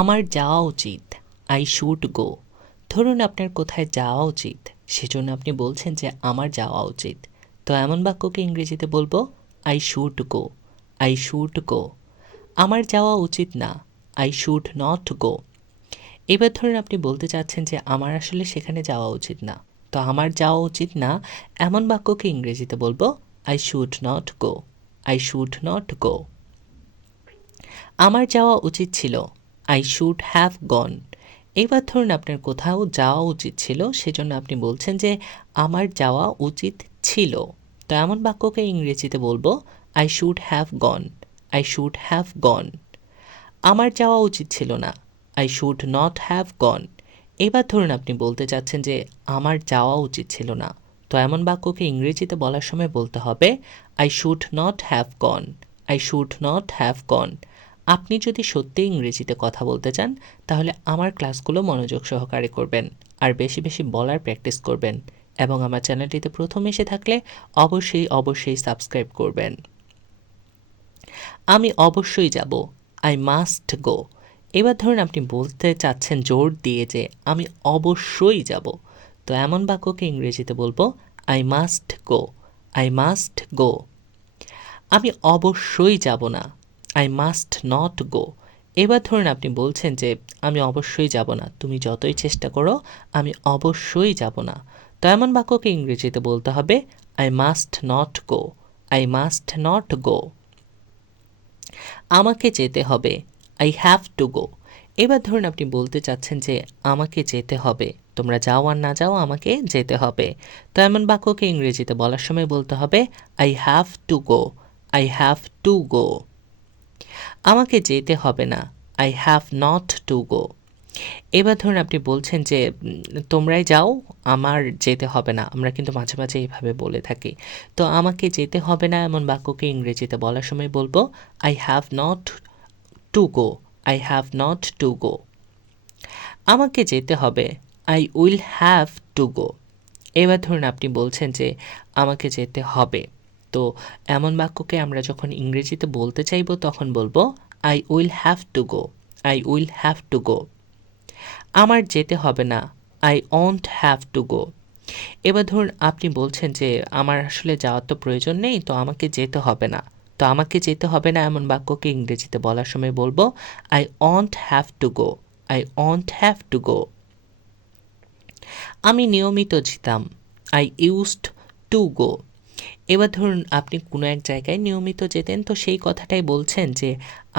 আমার যাওয়া উচিত, আই শুড গো। ধরুন আপনার কোথায় যাওয়া উচিত, সেজন্য আপনি বলছেন যে আমার যাওয়া উচিত। তো এমন বাক্যকে ইংরেজিতে বলবো I should go, I should go. আমার যাওয়া উচিত না, আই শুড নট গো। এবার ধরুন আপনি বলতে চাচ্ছেন যে আমার আসলে সেখানে যাওয়া উচিত না। তো আমার যাওয়া উচিত না এমন বাক্যকে ইংরেজিতে বলবো I should not go, I should not go. আমার যাওয়া উচিত ছিল, আই শুড হ্যাভ গন। এবার ধরুন আপনার কোথাও যাওয়া উচিত ছিল, সেজন্য আপনি বলছেন যে আমার যাওয়া উচিত ছিল। তো এমন বাক্যকে ইংরেজিতে বলবো I should have gone, I should have gone. আমার যাওয়া উচিত ছিল না, I should not have gone. এবার ধরুন আপনি বলতে চাচ্ছেন যে আমার যাওয়া উচিত ছিল না। তো এমন বাক্যকে ইংরেজিতে বলার সময় বলতে হবে I should not have gone, I should not have gone. আপনি যদি সত্যি ইংরেজিতে কথা বলতে চান তাহলে আমার ক্লাসগুলো মনোযোগ সহকারে করবেন, আর বেশি বেশি বলার প্র্যাকটিস করবেন, এবং আমার চ্যানেলটিতে প্রথম এসে থাকলে অবশ্যই সাবস্ক্রাইব করবেন। আমি অবশ্যই যাব, আই মাস্ট গো। এবার ধরুন আপনি বলতে চাচ্ছেন জোর দিয়ে যে আমি অবশ্যই যাব। তো এমন বাক্যকে ইংরেজিতে বলবো I must go, I must go. আমি অবশ্যই যাব না, আই মাস্ট নট গো। এবার ধরুন আপনি বলছেন যে আমি অবশ্যই যাব না, তুমি যতই চেষ্টা করো আমি অবশ্যই যাব না। তো এমন বাক্যকে ইংরেজিতে বলতে হবে I must not go, I must not go. আমাকে যেতে হবে, আই হ্যাভ টু গো। এবার ধরুন আপনি বলতে চাচ্ছেন যে আমাকে যেতে হবে, তোমরা যাও আর না যাও আমাকে যেতে হবে। তো এমন বাক্যকে ইংরেজিতে বলার সময় বলতে হবে I have to go, I have to go. আমাকে যেতে হবে না, আই হ্যাভ নট টু গো। এবার ধরুন আপনি বলছেন যে তোমরাই যাও, আমার যেতে হবে না। আমরা কিন্তু মাঝে মাঝে এইভাবে বলে থাকি। তো আমাকে যেতে হবে না এমন বাক্যকে ইংরেজিতে বলার সময় বলবো I have not to go, I have not to গো। আমাকে যেতে হবে, I will have to go. এবার ধরুন আপনি বলছেন যে আমাকে যেতে হবে। তো এমন বাক্যকে আমরা যখন ইংরেজিতে বলতে চাইবো তখন বলবো I will have to go, I will have to go. আমার যেতে হবে না, I won't have to go. এবার ধরুন আপনি বলছেন যে আমার আসলে যাওয়ার তো প্রয়োজন নেই, তো আমাকে যেতে হবে না। তো আমাকে যেতে হবে না এমন বাক্যকে ইংরেজিতে বলার সময় বলবো I won't have to go, I won't have to go. আমি নিয়মিত যেতাম, আই ইউজড টু গো। এবার ধরুন আপনি কোনো এক জায়গায় নিয়মিত যেতেন, তো সেই কথাটাই বলছেন যে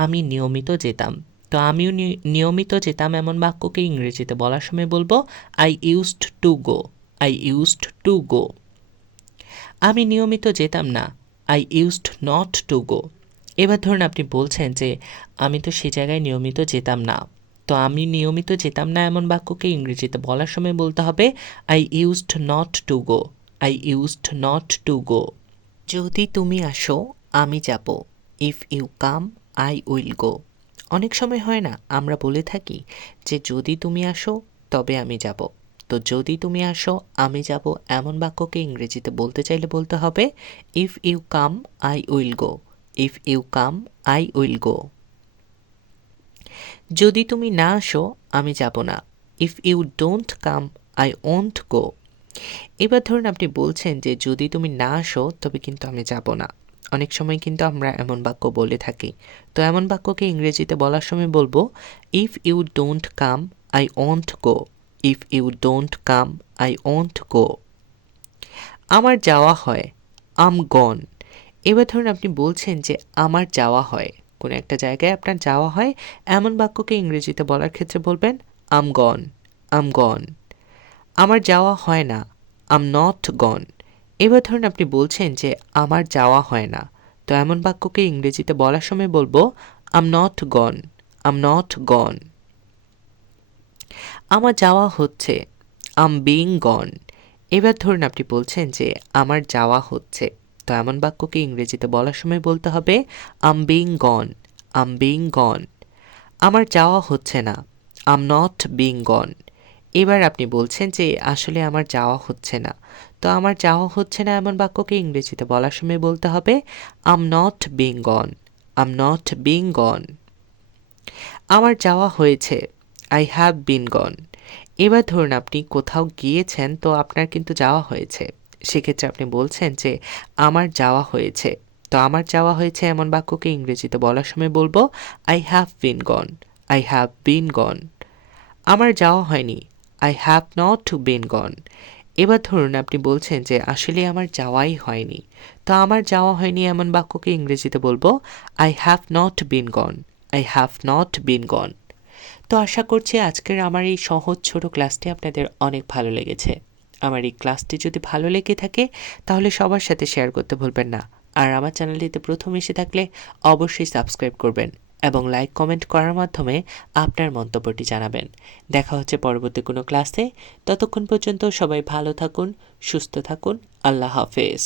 আমি নিয়মিত যেতাম। তো আমিও নিয়মিত যেতাম এমন বাক্যকে ইংরেজিতে বলার সময় বলবো I used to go, I used to go. আমি নিয়মিত যেতাম না, আই ইউজড নট টু গো। এবার ধরুন আপনি বলছেন যে আমি তো সে জায়গায় নিয়মিত যেতাম না। তো আমি নিয়মিত যেতাম না এমন বাক্যকে ইংরেজিতে বলার সময় বলতে হবে I used not to go, I used not to go. যদি তুমি আসো আমি যাব, if you come I will go. অনেক সময় হয় না আমরা বলে থাকি যে যদি তুমি আসো তবে আমি যাব। তো যদি তুমি আসো আমি যাব এমন বাক্যকে ইংরেজিতে বলতে চাইলে বলতে হবে if you come I will go, if you come I will go. যদি তুমি না আসো আমি যাব না, if you don't come I won't go. এবার ধরুন আপনি বলছেন যে যদি তুমি না আসো তবে কিন্তু আমি যাব না। অনেক সময় কিন্তু আমরা এমন বাক্য বলে থাকি। তো এমন বাক্যকে ইংরেজিতে বলার সময় বলবো if you don't come I won't go, if you don't come I won't go. আমার যাওয়া হয়, আম গন। এবার ধরুন আপনি বলছেন যে আমার যাওয়া হয়, কোনো একটা জায়গায় আপনার যাওয়া হয়, এমন বাক্যকে ইংরেজিতে বলার ক্ষেত্রে বলবেন আম গন, আম গন। আমার যাওয়া হয় না, আম নট গন। এবার ধরুন আপনি বলছেন যে আমার যাওয়া হয় না। তো এমন বাক্যকে ইংরেজিতে বলার সময় বলবো আম নট গন, আম নট গন। আমার যাওয়া হচ্ছে, আম বিং গন। এবার ধরুন আপনি বলছেন যে আমার যাওয়া হচ্ছে। তো এমন বাক্যকে ইংরেজিতে বলার সময় বলতে হবে আম বিং গন, আম বিং গন। আমার যাওয়া হচ্ছে না, আম নট বিং গন। এবার আপনি বলছেন যে আসলে আমার যাওয়া হচ্ছে না। তো আমার যাওয়া হচ্ছে না এমন বাক্যকে ইংরেজিতে বলার সময় বলতে হবে I'm not being gone, I'm not being gone. আমার যাওয়া হয়েছে, আই হ্যাভ বিন গন। এবার ধরুন আপনি কোথাও গিয়েছেন, তো আপনার কিন্তু যাওয়া হয়েছে। সেক্ষেত্রে আপনি বলছেন যে আমার যাওয়া হয়েছে। তো আমার যাওয়া হয়েছে এমন বাক্যকে ইংরেজিতে বলার সময় বলবো I have been gone, I have been gone. আমার যাওয়া হয়নি, I have not been gone. এবার ধরুন আপনি বলছেন যে আসলে আমার যাওয়াই হয়নি। তো আমার যাওয়া হয়নি এমন বাক্যকে ইংরেজিতে বলবো I have not been gone, I have not been gone. তো আশা করছি আজকের আমার এই সহজ ছোট ক্লাসটি আপনাদের অনেক ভালো লেগেছে। আমার এই ক্লাসটি যদি ভালো লেগে থাকে তাহলে সবার সাথে শেয়ার করতে ভুলবেন না। আর আমার চ্যানেলটিতে প্রথম এসে থাকলে অবশ্যই সাবস্ক্রাইব করবেন এবং লাইক কমেন্ট করার মাধ্যমে আপনার মন্তব্যটি জানাবেন। দেখা হচ্ছে পরবর্তী কোনো ক্লাসে। ততক্ষণ পর্যন্ত সবাই ভালো থাকুন, সুস্থ থাকুন। আল্লাহ হাফেজ।